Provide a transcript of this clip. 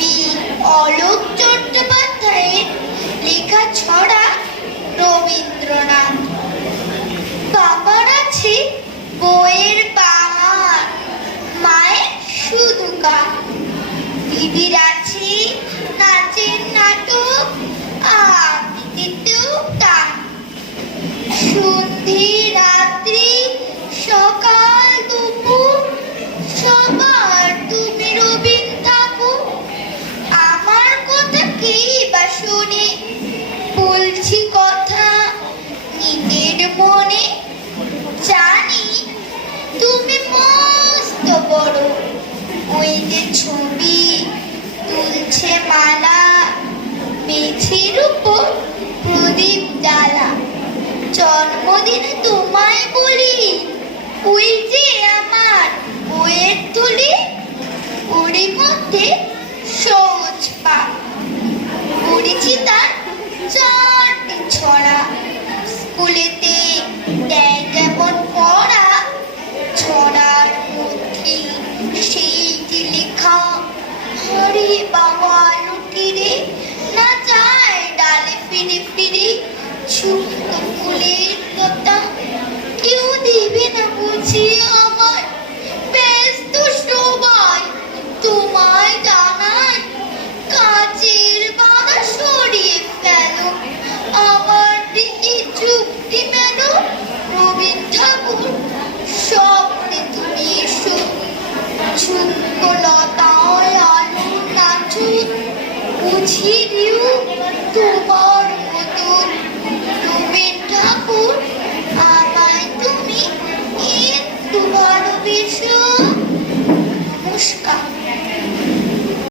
কবি অলোক চট্টোপাধ্যায়ের লেখা ছড়া রবীন্দ্রনাথ। বাবার আছে বইয়ের বাহার, মায়ের শুধু গান। দিদির আছে নাচের নাটক, আবৃত্তিতেও টান। সন্ধে রাত্রি সকাল দুপুর সবার তুমি রবীন ঠাকুর। আমার কথা কেই বা শোনে, বলছি কথা নিজের মনে। জানি তুমি মস্ত বড়, ওই যে ছবি তুলছে মালা, মেঝের উপর প্রদীপ জ্বালা। জন্মদিনে তোমায় বলি, ওই যে আমার বইয়ের থলি, ওরই মধ্যে সহজ পা পড়েছি তার চারটি ছড়া। স্কুলেতে দেয় যেমন পড়া, ছড়ার মধ্যে সেই যে লেখা, হরে বাবা লুটিরে না যায় ডালে ফিরে ফিরে। শুকনো ফুলের লতা কেউ দিবে না বুঝি আমার, ব্যস্ত সবাই তোমায় জানায় কাচের বাধা সরিয়ে ফেলো। আমার দিকে চুক্তি মেলো রবীন ঠাকুর, স্বপ্নে তুমি এসো। শুকনো লতায় আলো নাচো, বুঝিয়ে দিও তোমার মতন। রবীন ঠাকুর, আমায় তুমি একটু ভালোবেসো। নমস্কার।